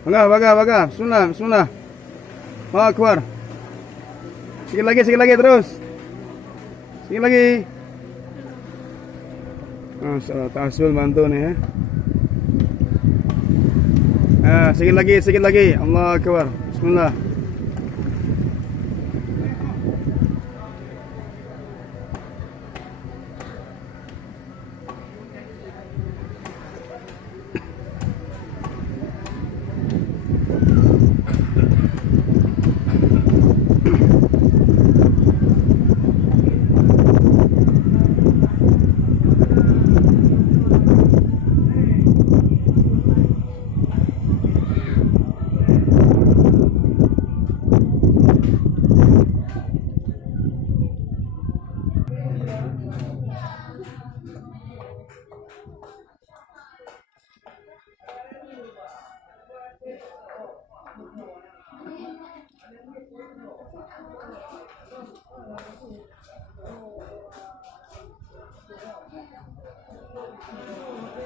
Baga. Bismillah. Allahu Akbar. Sikit lagi terus. Sikit lagi. Masya Allah, Ta'asul bantu nih ya. Sikit lagi. Allahu Akbar. Bismillah.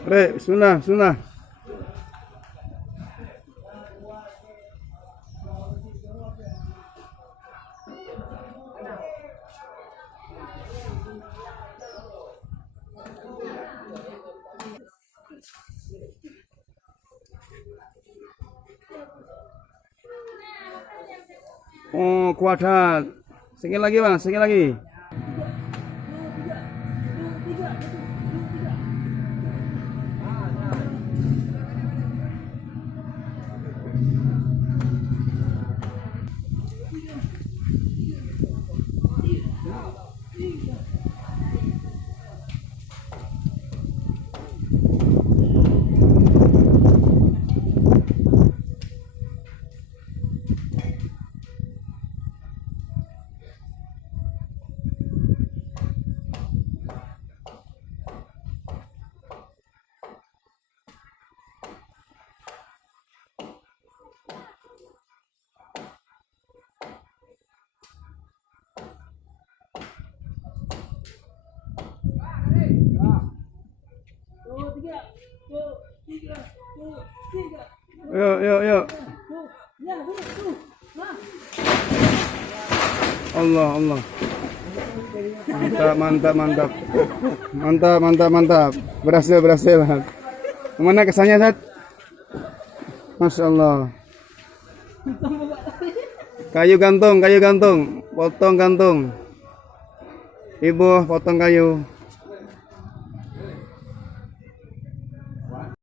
Bismillah. Oh, kuadrat. Sikit lagi, Bang. Sikit lagi. Yuk. Allah. Mantap. Berhasil. Kemana kesannya, Zat? Masya Allah. Kayu gantung. Potong gantung. Ibu, potong kayu.